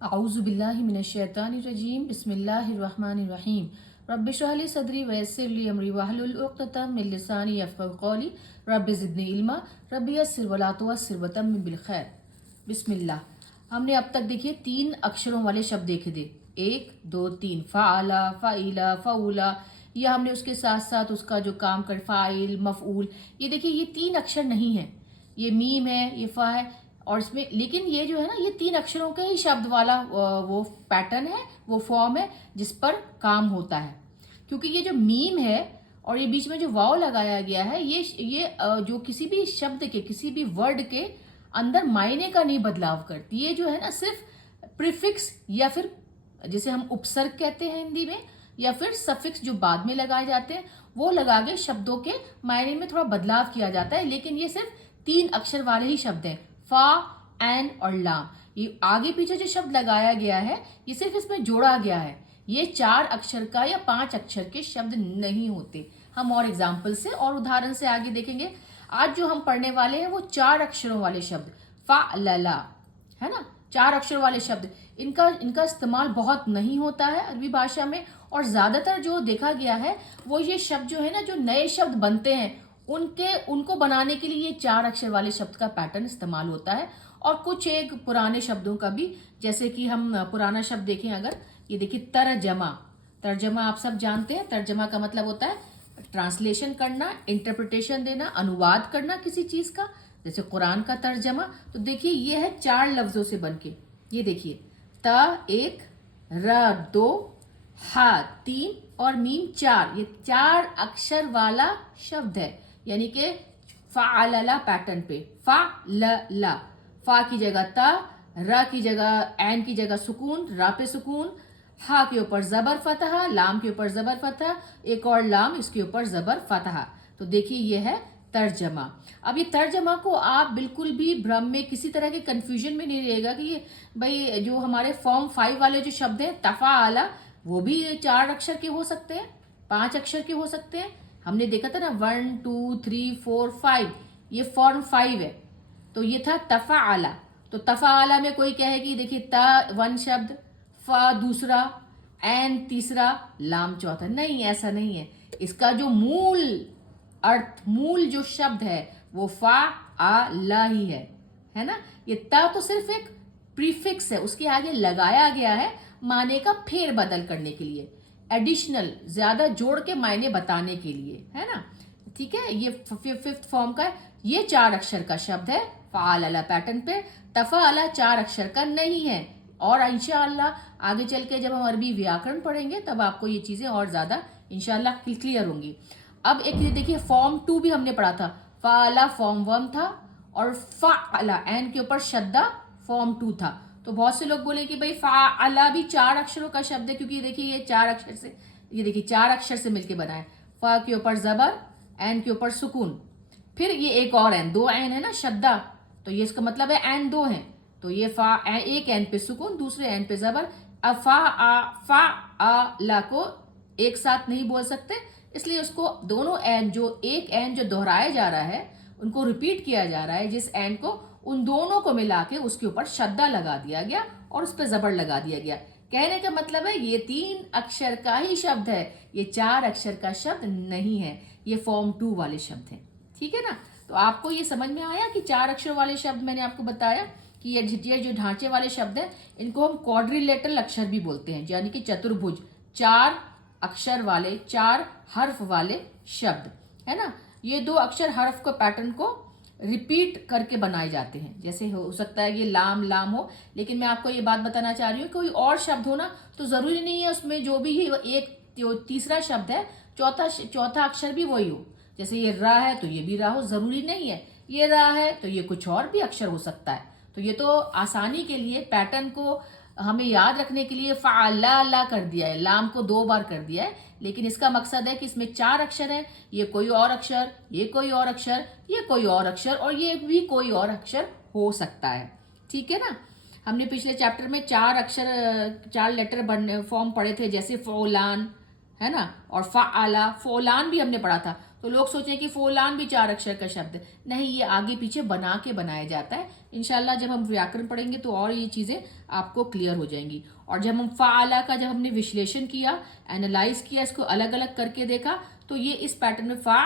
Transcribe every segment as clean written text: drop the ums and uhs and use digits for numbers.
आऊज़ुबिल्लाहि मिनश्शैतानिर्रजीम बिस्मिल्लाहिर्रहमानिर्रहीम रब्बि इश्रह ली सदरी वयस्सिर ली अमरी वहलुल उक़्दतम मिन लिसानी यफ़क़हू क़ौली रब्बि ज़िदनी इल्मा रब्बि यस्सिर वला तुअस्सिर वतम्मिम बिल खैर। बिस्मिल्लाह। हमने अब तक देखिए 3 अक्षरों वाले शब्द देखे थे, 1 2 3 फ़ाअला फ़ाइला फ़ऊला। या हमने उसके साथ साथ उसका जो काम कर फ़ाइल मफ़ऊल, ये देखिए ये 3 अक्षर नहीं है, ये मीम है, ये फ़ा है और इसमें, लेकिन ये जो है ना ये 3 अक्षरों के ही शब्द वाला वो पैटर्न है, वो फॉर्म है जिस पर काम होता है। क्योंकि ये जो मीम है और ये बीच में जो वाव लगाया गया है, ये जो किसी भी शब्द के, किसी भी वर्ड के अंदर मायने का नहीं बदलाव करती। ये जो है ना सिर्फ प्रीफिक्स या फिर जिसे हम उपसर्ग कहते हैं हिंदी में, या फिर सफिक्स जो बाद में लगाए जाते हैं, वो लगा के शब्दों के मायने में थोड़ा बदलाव किया जाता है। लेकिन ये सिर्फ 3 अक्षर वाले ही शब्द हैं, फा, एन और लाम। ये आगे पीछे जो शब्द लगाया गया है ये सिर्फ इसमें जोड़ा गया है। ये 4 अक्षर का या 5 अक्षर के शब्द नहीं होते। हम और एग्जाम्पल से और उदाहरण से आगे देखेंगे। आज जो हम पढ़ने वाले हैं वो 4 अक्षरों वाले शब्द, फा लला, है ना, 4 अक्षर वाले शब्द। इनका इनका इस्तेमाल बहुत नहीं होता है अरबी भाषा में, और ज्यादातर जो देखा गया है वो ये शब्द जो है ना, जो नए शब्द बनते हैं उनको बनाने के लिए ये 4 अक्षर वाले शब्द का पैटर्न इस्तेमाल होता है। और कुछ एक पुराने शब्दों का भी, जैसे कि हम पुराना शब्द देखें अगर, ये देखिए तर्जमा। तर्जमा आप सब जानते हैं, तर्जमा का मतलब होता है ट्रांसलेशन करना, इंटरप्रिटेशन देना, अनुवाद करना किसी चीज का, जैसे कुरान का तर्जमा। तो देखिए ये है 4 लफ्जों से बनके, ये देखिए त 1, र 2, हा 3 और मीम 4। ये 4 अक्षर वाला शब्द है, यानी कि फ़अलला पैटर्न पे, फा ल ला, फा की जगह ता, रा की जगह, एन की जगह सुकून, रा पे सुकून, हा के ऊपर जबर फतहा, लाम के ऊपर जबर फतहा, एक और लाम, इसके ऊपर जबर फतहा। तो देखिए ये है तर्जमा। अब ये तर्जमा को आप बिल्कुल भी भ्रम में, किसी तरह के कंफ्यूजन में नहीं रहेगा कि ये भाई जो हमारे फॉर्म 5 वाले जो शब्द हैं तफ़ाअला, वो भी 4 अक्षर के हो सकते हैं, 5 अक्षर के हो सकते हैं। हमने देखा था ना 1 2 3 4 5, ये फॉर्म 5 है। तो ये था तफ़ाअला। तो तफ़ाअला में कोई कहे कि देखिए ता 1 शब्द, फा दूसरा, एन तीसरा, लाम चौथा। नहीं, ऐसा नहीं है। इसका जो मूल अर्थ, मूल जो शब्द है वो फा आ ला ही है ना। ये ता तो सिर्फ एक प्रीफिक्स है, उसके आगे लगाया गया है माने का फेर बदल करने के लिए, एडिशनल, ज्यादा जोड़ के मायने बताने के लिए, है ना। ठीक है, ये 5th फॉर्म का, ये 4 अक्षर का शब्द है फ़अलला पैटर्न पे। तफ़अला 4 अक्षर का नहीं है। और इंशाअल्लाह आगे चल के जब हम अरबी व्याकरण पढ़ेंगे तब आपको ये चीजें और ज्यादा इंशाअल्लाह क्लियर होंगी। अब एक ये देखिए फॉर्म 2 भी हमने पढ़ा था, फ़अला फॉर्म 1 था और फ़अला एन के ऊपर शद्दा फॉर्म 2 था। तो बहुत से लोग बोले कि भाई फ़अला भी 4 अक्षरों का शब्द है, क्योंकि देखिए ये 4 अक्षर से, ये देखिए 4 अक्षर से मिलके बना है। फ़ा के ऊपर जबर, एन के ऊपर सुकून, फिर ये एक और एन, 2 एन है ना शद्दा, तो ये इसका मतलब है एन 2 है। तो ये फा, एक एन पे सुकून, दूसरे एन पे जबर। अब फा आ ला को एक साथ नहीं बोल सकते, इसलिए उसको दोनों एन, जो एक एन जो दोहराया जा रहा है, उनको रिपीट किया जा रहा है, जिस एन को, उन दोनों को मिला के उसके ऊपर शद्दा लगा दिया गया और उस पर जबर लगा दिया गया। कहने का मतलब है ये 3 अक्षर का ही शब्द है, ये 4 अक्षर का शब्द नहीं है, ये फॉर्म 2 वाले शब्द हैं। ठीक है ना। तो आपको ये समझ में आया कि 4 अक्षर वाले शब्द, मैंने आपको बताया कि ये जो ढांचे वाले शब्द हैं इनको हम क्वाड्रिलेटरल अक्षर भी बोलते हैं, यानी कि चतुर्भुज, 4 अक्षर वाले, 4 हर्फ वाले शब्द, है ना। ये 2 अक्षर हर्फ को पैटर्न को रिपीट करके बनाए जाते हैं। जैसे हो सकता है ये लाम लाम हो, लेकिन मैं आपको ये बात बताना चाह रही हूँ, कोई और शब्द हो ना तो जरूरी नहीं है उसमें जो भी एक जो तीसरा शब्द है, चौथा अक्षर भी वही हो। जैसे ये रा है तो ये भी रा हो, जरूरी नहीं है। ये रा है तो ये कुछ और भी अक्षर हो सकता है। तो ये तो आसानी के लिए, पैटर्न को हमें याद रखने के लिए फ़अला कर दिया है, लाम को 2 बार कर दिया है, लेकिन इसका मकसद है कि इसमें 4 अक्षर हैं, ये कोई और अक्षर, ये कोई और अक्षर, ये कोई और अक्षर और ये भी कोई और अक्षर हो सकता है। ठीक है ना। हमने पिछले चैप्टर में 4 अक्षर, 4 लेटर बनने फॉर्म पढ़े थे, जैसे फ़ौलान, है ना, और फ़अला, फ़ौलान भी हमने पढ़ा था। तो लोग सोचें कि फूलान भी 4 अक्षर का शब्द है। नहीं, ये आगे पीछे बना के बनाया जाता है। इंशाल्लाह जब हम व्याकरण पढ़ेंगे तो और ये चीज़ें आपको क्लियर हो जाएंगी। और जब हम फ़ाला का जब हमने विश्लेषण किया, एनालाइज किया, इसको अलग अलग करके देखा, तो ये इस पैटर्न में फ़ा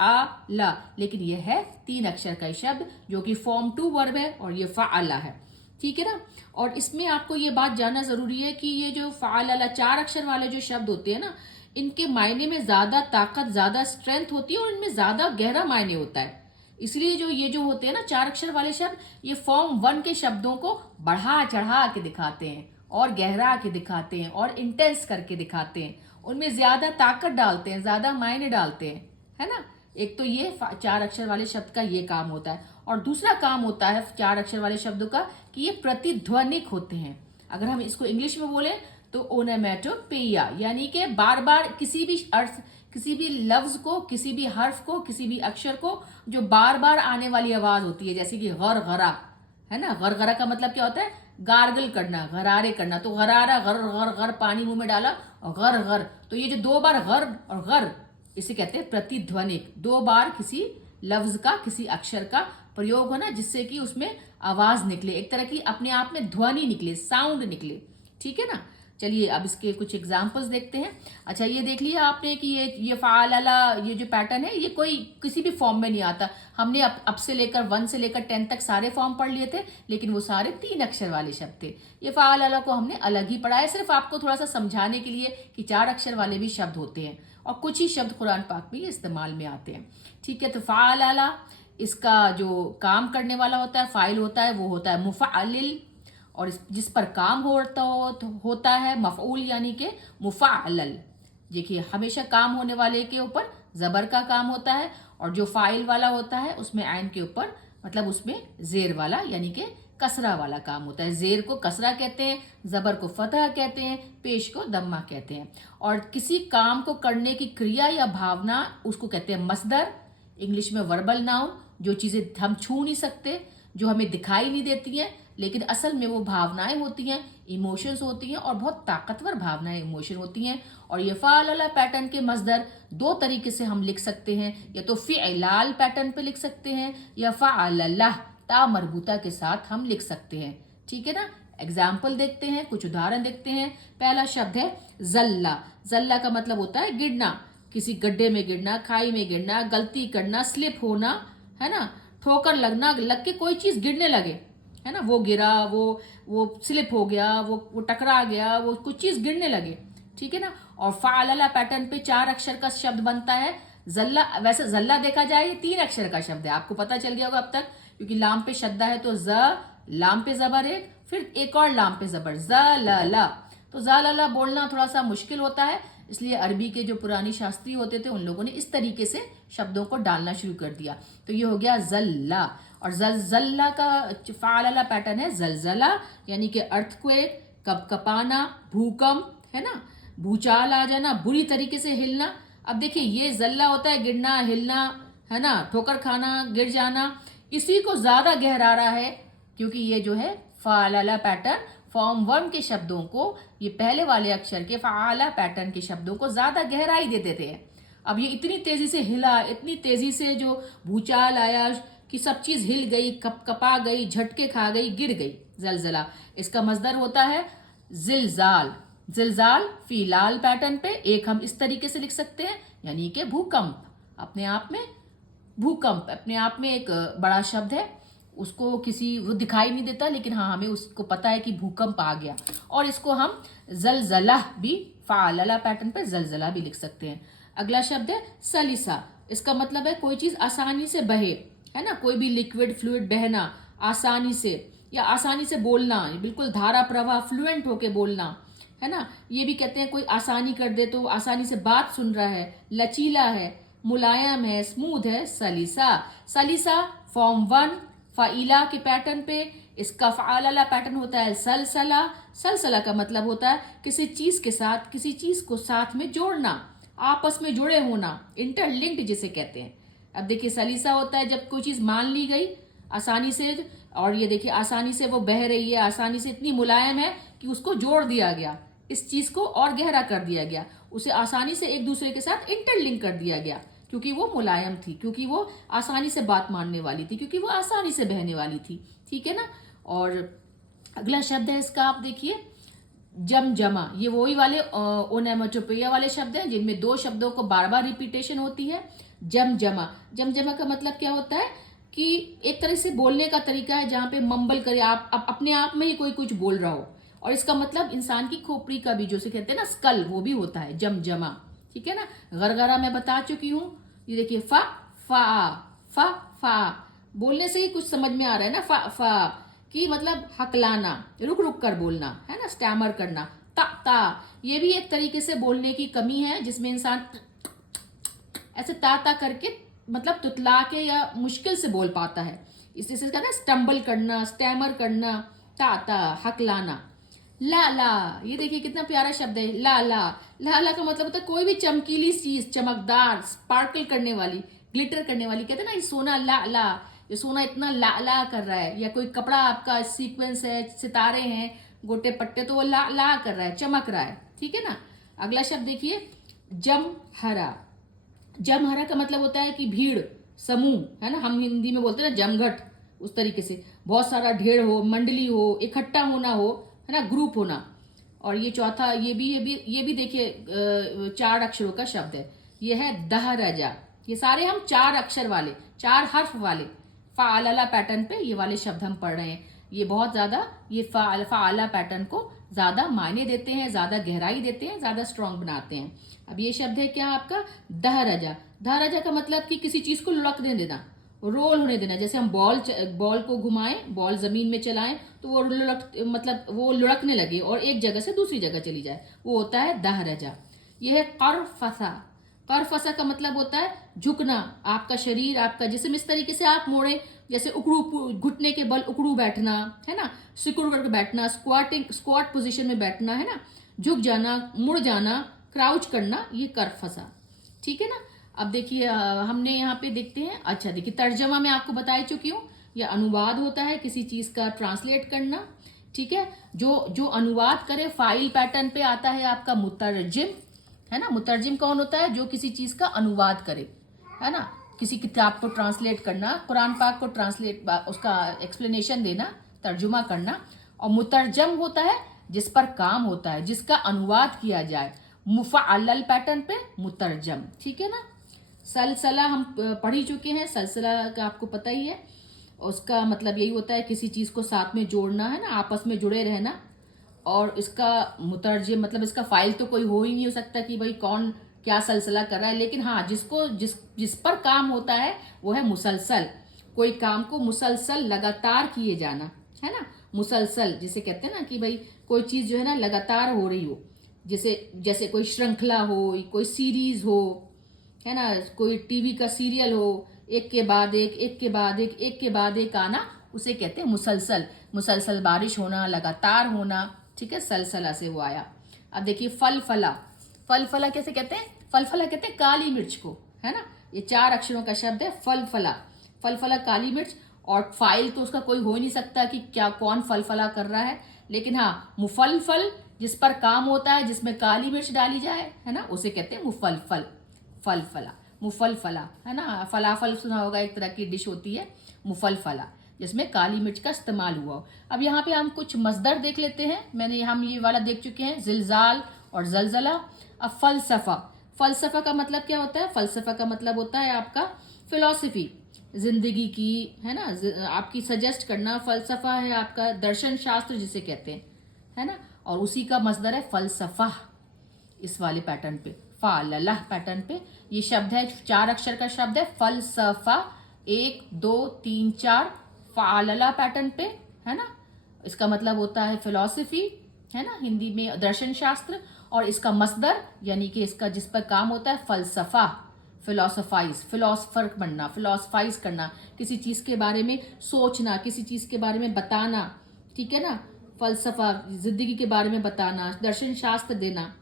आ ला, लेकिन ये है 3 अक्षर का शब्द जो कि फॉर्म 2 वर्ब है और ये फ़ाला है। ठीक है ना। और इसमें आपको ये बात जानना जरूरी है कि ये जो फ़ाला 4 अक्षर वाले जो शब्द होते हैं ना, इनके मायने में ज्यादा ताकत, ज्यादा स्ट्रेंथ होती है और इनमें ज्यादा गहरा मायने होता है। इसलिए जो ये जो होते हैं ना 4 अक्षर वाले शब्द, ये फॉर्म 1 के शब्दों को बढ़ा चढ़ा के दिखाते हैं और गहरा के दिखाते हैं और इंटेंस करके दिखाते हैं। उनमें ज्यादा ताकत डालते हैं, ज्यादा मायने डालते हैं, है ना। एक तो ये 4 अक्षर वाले शब्द का ये काम होता है। और दूसरा काम होता है 4 अक्षर वाले शब्दों का कि ये प्रतिध्वनिक होते हैं। अगर हम इसको इंग्लिश में बोले तो ओनोमैटोपेया, यानी कि बार बार किसी भी अर्थ, किसी भी लफ्ज को, किसी भी हर्फ को, किसी भी अक्षर को जो बार बार आने वाली आवाज होती है, जैसे कि गरगरा, है ना। गरगरा का मतलब क्या होता है? गार्गल करना, गरारे करना। तो गरारा, गर गर गर, पानी मुंह में डाला और गर गर, तो ये जो 2 बार गर और गर, इसे कहते हैं प्रतिध्वनिक। 2 बार किसी लफ्ज का, किसी अक्षर का प्रयोग होना जिससे कि उसमें आवाज निकले, एक तरह की अपने आप में ध्वनि निकले, साउंड निकले। ठीक है ना। चलिए अब इसके कुछ एग्जाम्पल्स देखते हैं। अच्छा, ये देख लिया आपने कि ये फ़ाला, ये जो पैटर्न है ये कोई किसी भी फॉर्म में नहीं आता। हमने अब से लेकर 1 से लेकर 10 तक सारे फॉर्म पढ़ लिए थे, लेकिन वो सारे 3 अक्षर वाले शब्द थे। ये फ़ाला को हमने अलग ही पढ़ा है, सिर्फ आपको थोड़ा सा समझाने के लिए कि 4 अक्षर वाले भी शब्द होते हैं और कुछ ही शब्द कुरान पाक में इस्तेमाल में आते हैं। ठीक है। तो फ़ाला, इसका जो काम करने वाला होता है, फाइल होता है, वो होता है मुफ़अलिल। और जिस पर काम होता है मफ़ऊल, यानी कि मुफ़अलल। देखिए, हमेशा काम होने वाले के ऊपर ज़बर का काम होता है, और जो फाइल वाला होता है उसमें आइन के ऊपर, मतलब उसमें ज़ेर वाला यानी कि कसरा वाला काम होता है। ज़ेर को कसरा कहते हैं, ज़बर को फतह कहते हैं, पेश को दम्मा कहते हैं। और किसी काम को करने की क्रिया या भावना, उसको कहते हैं मसदर, इंग्लिश में वर्बल नाउन। जो चीज़ें हम छू नहीं सकते, जो हमें दिखाई नहीं देती हैं, लेकिन असल में वो भावनाएं होती हैं, इमोशंस होती हैं, और बहुत ताकतवर भावनाएं, इमोशन होती हैं। और ये फ़ाला पैटर्न के मसदर 2 तरीके से हम लिख सकते हैं, या तो फ़िअलाल पैटर्न पे लिख सकते हैं, या फ़अलल्लाह ता मरबूता के साथ हम लिख सकते हैं। ठीक है ना। एग्जाम्पल देखते हैं, कुछ उदाहरण देखते हैं। पहला शब्द है जल्ला। जल्ला का मतलब होता है गिरना, किसी गड्ढे में गिरना, खाई में गिरना, गलती करना, स्लिप होना, है ना। ठोकर लगना, लग के कोई चीज गिरने लगे, है ना, वो गिरा, वो स्लिप हो गया, वो टकरा गया, वो कुछ चीज गिरने लगे। ठीक है ना। और फ़ाला पैटर्न पे 4 अक्षर का शब्द बनता है जल्ला। वैसे जल्ला देखा जाए ये 3 अक्षर का शब्द है, आपको पता चल गया होगा अब तक, क्योंकि लाम पे शद्दा है तो ज, लाम पे जबर एक, फिर एक और लाम पे जबर, ज़-ला-ला। तो ज़-ला-ला बोलना थोड़ा सा मुश्किल होता है, इसलिए अरबी के जो पुरानी शास्त्री होते थे उन लोगों ने इस तरीके से शब्दों को डालना शुरू कर दिया। तो ये हो गया जल्ला। और जल्ला का फ़ाला पैटर्न है जलजला, यानी कि अर्थक्वेक, कपकपाना, भूकंप, है ना, भूचाल आ जाना, बुरी तरीके से हिलना। अब देखिए, ये जल्ला होता है गिरना, हिलना, है ना, ठोकर खाना, गिर जाना। इसी को ज्यादा गहरा रहा है, क्योंकि ये जो है फ़ाला पैटर्न फॉर्म 1 के शब्दों को, ये पहले वाले अक्षर के फ़ाला पैटर्न के शब्दों को ज्यादा गहराई दे देते हैं। अब ये इतनी तेजी से हिला, इतनी तेजी से जो भूचाल आया कि सब चीज हिल गई, कपा गई, झटके खा गई, गिर गई, जलजला। इसका मजदर होता है जिलजाल। जिलजाल फ़िलाल पैटर्न पे एक हम इस तरीके से लिख सकते हैं, यानी कि भूकंप। अपने आप में भूकंप अपने आप में एक बड़ा शब्द है, उसको किसी वो दिखाई नहीं देता, लेकिन हाँ हमें उसको पता है कि भूकंप आ गया। और इसको हम जलजला भी, फ़ाला पैटर्न पे जलजला भी लिख सकते हैं। अगला शब्द है सलिसा। इसका मतलब है कोई चीज आसानी से बहे, है ना, कोई भी लिक्विड फ्लूइड बहना आसानी से, या आसानी से बोलना, बिल्कुल धारा प्रवाह, फ्लुएंट होके बोलना, है ना। ये भी कहते हैं कोई आसानी कर दे, तो आसानी से बात सुन रहा है, लचीला है, मुलायम है, स्मूथ है, सलीसा। सलीसा फॉर्म 1 फ़ाइला के पैटर्न पे। इसका फ़ाला पैटर्न होता है सलसला। सलसला का मतलब होता है किसी चीज के साथ, किसी चीज को साथ में जोड़ना, आपस में जुड़े होना, इंटरलिंक्ड जिसे कहते हैं। अब देखिए, सलीसा होता है जब कोई चीज मान ली गई आसानी से, और ये देखिए आसानी से वो बह रही है, आसानी से इतनी मुलायम है कि उसको जोड़ दिया गया, इस चीज को और गहरा कर दिया गया, उसे आसानी से एक दूसरे के साथ इंटरलिंक कर दिया गया। क्योंकि वो मुलायम थी, क्योंकि वो आसानी से बात मानने वाली थी, क्योंकि वो आसानी से बहने वाली थी। ठीक है ना। और अगला शब्द है इसका, आप देखिए जमजमा। ये वही वाले ओनोमेटोपोइया वाले शब्द हैं जिनमें दो शब्दों को बार बार रिपीटेशन होती है। जमजमा, जमजमा का मतलब क्या होता है कि एक तरह से बोलने का तरीका है जहां पे मम्बल करे, आप अपने आप में ही कोई कुछ बोल रहा हो। और इसका मतलब इंसान की खोपड़ी का भी, जो से कहते हैं ना स्कल, वो भी होता है जमजमा। ठीक है ना। गरगरा मैं बता चुकी हूँ। ये देखिए फा फा फा फा, बोलने से ही कुछ समझ में आ रहा है ना। फा फा कि मतलब हकलाना, रुक रुक कर बोलना, है ना, स्टैमर करना। ता ता, ये भी एक तरीके से बोलने की कमी है जिसमें इंसान ऐसे ता करके मतलब तुतला के या मुश्किल से बोल पाता है। इससे कहते हैं स्टम्बल करना, स्टैमर करना। ता हकलाना। ला ला, ये देखिए कितना प्यारा शब्द है। ला ला, ला ला का मतलब होता है कोई भी चमकीली चीज, चमकदार, स्पार्कल करने वाली, ग्लिटर करने वाली। कहते हैं ना ये सोना ला ला, ये सोना इतना ला ला कर रहा है। या कोई कपड़ा आपका सीक्वेंस है, सितारे हैं, गोटे पट्टे, तो वो ला ला कर रहा है, चमक रहा है। ठीक है ना। अगला शब्द देखिए जमहरा। जमहरा का मतलब होता है कि भीड़, समूह, है ना। हम हिंदी में बोलते हैं ना जमघट, उस तरीके से बहुत सारा ढेर हो, मंडली हो, इकट्ठा होना हो, है ना, ग्रुप होना। और ये चौथा, ये भी देखिए 4 अक्षरों का शब्द है। ये है दहरजा। ये सारे हम 4 अक्षर वाले, 4 हर्फ वाले फाअला पैटर्न पे ये वाले शब्द हम पढ़ रहे हैं। ये बहुत ज्यादा, ये फाअला पैटर्न को ज्यादा मायने देते हैं, ज्यादा गहराई देते हैं, ज्यादा स्ट्रांग बनाते हैं। अब ये शब्द है क्या आपका दहरजा। दहरजा का मतलब कि किसी चीज को लुढ़कने देना, रोल होने देना। जैसे हम बॉल को घुमाएं, बॉल जमीन में चलाएं तो वो वो लुढ़कने लगे और एक जगह से दूसरी जगह चली जाए, वो होता है दहरजा। यह है करफसा। करफसा का मतलब होता है झुकना, आपका शरीर, आपका जिस्म इस तरीके से आप मोड़े, जैसे उकड़ू, घुटने के बल उकड़ू बैठना, है ना, सिकुड़ करके बैठना, स्क्वाट पोजीशन में बैठना, है ना, झुक जाना, मुड़ जाना, क्राउच करना, ये करफसा। ठीक है ना। अब देखिए हमने यहाँ पे देखते हैं। अच्छा देखिए तर्जमा में आपको बता चुकी हूँ, यह अनुवाद होता है किसी चीज का, ट्रांसलेट करना। ठीक है। जो अनुवाद करे, फाइल पैटर्न पे आता है आपका मुतरजिम, है ना। मुतरजिम कौन होता है? जो किसी चीज का अनुवाद करे, है ना। किसी किताब को ट्रांसलेट करना, कुरान पाक को ट्रांसलेट, उसका एक्सप्लेनेशन देना, तर्जुमा करना। और मुतरजम होता है जिस पर काम होता है, जिसका अनुवाद किया जाए, मुफ़अल पैटर्न पे मुतरजम। ठीक है ना। सलसला हम पढ़ ही चुके हैं। सलसला का आपको पता ही है, उसका मतलब यही होता है किसी चीज को साथ में जोड़ना, है ना, आपस में जुड़े रहना। और इसका मुतरजिम मतलब इसका फाइल तो कोई हो ही नहीं हो सकता कि भाई कौन क्या सलसला कर रहा है, लेकिन हाँ जिस पर काम होता है वो है मुसलसल। कोई काम को मुसलसल लगातार किए जाना, है ना। मुसलसल जिसे कहते हैं ना कि भाई कोई चीज जो है ना लगातार हो रही हो, जैसे कोई श्रृंखला हो, कोई सीरीज हो, है ना, कोई टीवी का सीरियल हो, एक के बाद एक, एक के बाद एक, एक के बाद एक आना, उसे कहते हैं मुसलसल। मुसलसल बारिश होना, लगातार होना। ठीक है, सलसला से वो आया। अब देखिए फल फला। फल फला कैसे कहते हैं? फल फला कहते हैं काली मिर्च को, है ना। ये 4 अक्षरों का शब्द है फल फला। फल फला काली मिर्च। और फाइल तो उसका कोई हो ही नहीं सकता कि क्या कौन फल फला कर रहा है, लेकिन हाँ मुफलफल जिस पर काम होता है, जिसमें काली मिर्च डाली जाए, है ना, उसे कहते हैं मुफलफल। फल फला, मुफलफला, है ना। फलाफल सुना होगा, एक तरह की डिश होती है मुफलफला, जिसमें काली मिर्च का इस्तेमाल हुआ हो। अब यहाँ पे हम कुछ मसदर देख लेते हैं। हम ये वाला देख चुके हैं, जिलजाल और जलजला। अब फलसफा। फलसफा का मतलब क्या होता है? फलसफा का मतलब होता है आपका फिलॉसफी, जिंदगी की, है ना, आपकी सजेस्ट करना। फलसफा है आपका दर्शन शास्त्र जिसे कहते हैं, है ना। और उसी का मसदर है फलसफा, इस वाले पैटर्न पे, फालला पैटर्न पे। ये शब्द है 4 अक्षर का शब्द है फलसफा। 1 2 3 4 फालला पैटर्न पे, है ना। इसका मतलब होता है फिलॉसफी, है ना, हिंदी में दर्शन शास्त्र। और इसका मसदर यानी कि इसका जिस पर काम होता है फलसफा, फिलोसोफाइज, फिलोसफर बनना, फिलोसफाइज करना, किसी चीज के बारे में सोचना, किसी चीज के बारे में बताना। ठीक है ना। फलसफा जिंदगी के बारे में बताना, दर्शन शास्त्र देना।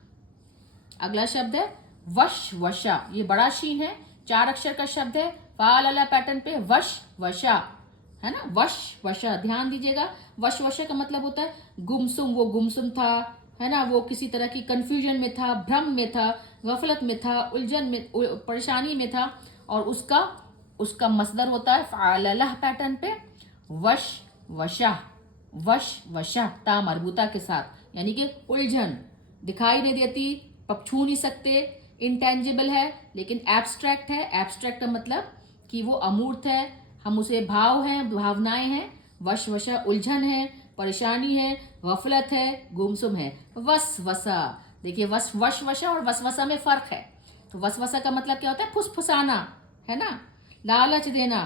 अगला शब्द है वश वशा। ये बड़ा शीन है, 4 अक्षर का शब्द है फालला पैटर्न पे, वश वशा, है ना। वश वशा, ध्यान दीजिएगा। वश वशा का मतलब होता है गुमसुम, वो गुमसुम था, है ना, वो किसी तरह की कंफ्यूजन में था, भ्रम में था, गफलत में था, उलझन में, परेशानी में था, और उसका उसका मसदर होता है फ़अलह पैटर्न पे, वश वशा, वश वशा ता मरबूता के साथ, यानी कि उलझन, दिखाई नहीं देती, छू नहीं सकते, इंटेंजिबल है लेकिन एब्स्ट्रैक्ट है। एब्स्ट्रैक्ट का मतलब कि वो अमूर्त है, हम उसे भाव हैं, भावनाएं हैं। वश वशा उलझन है, परेशानी है, गफलत है, गुमसुम है। वस वसा, देखिए वश वश वशा और वसवसा में फर्क है। तो वसवसा का मतलब क्या होता है? फुसफुसाना, है ना, लालच देना,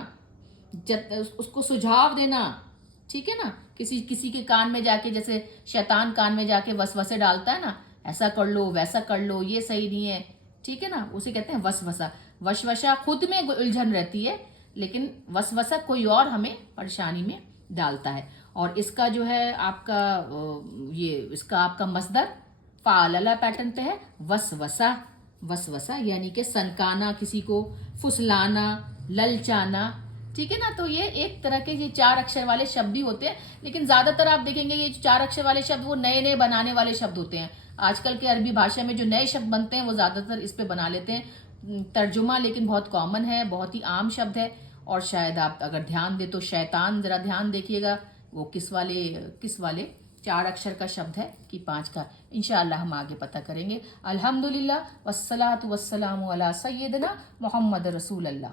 उसको सुझाव देना, ठीक है ना। किसी किसी के कान में जाके, जैसे शैतान कान में जाके वसवसे डालता है ना, ऐसा कर लो, वैसा कर लो, ये सही नहीं है, ठीक है ना, उसे कहते हैं वसवसा। वसवसा खुद में उलझन रहती है, लेकिन वसवसा कोई और हमें परेशानी में डालता है। और इसका जो है आपका ये इसका आपका मसदर फ़अलला पैटर्न पे है, वसवसा। वसवसा यानी कि सनकाना, किसी को फुसलाना, ललचाना, ठीक है ना। तो ये एक तरह के ये 4 अक्षर वाले शब्द भी होते हैं, लेकिन ज़्यादातर आप देखेंगे ये 4 अक्षर वाले शब्द वो नए नए बनाने वाले शब्द होते हैं। आजकल के अरबी भाषा में जो नए शब्द बनते हैं वो ज़्यादातर इस पे बना लेते हैं तर्जुमा, लेकिन बहुत कॉमन है, बहुत ही आम शब्द है। और शायद आप अगर ध्यान दे तो शैतान, ज़रा ध्यान देखिएगा, वो किस वाले 4 अक्षर का शब्द है कि 5 का। इंशाअल्लाह हम आगे पता करेंगे। अल्हम्दुलिल्लाह वस्सलातु वस्सलामु अला सय्यिदना मोहम्मद रसूल अल्लाह।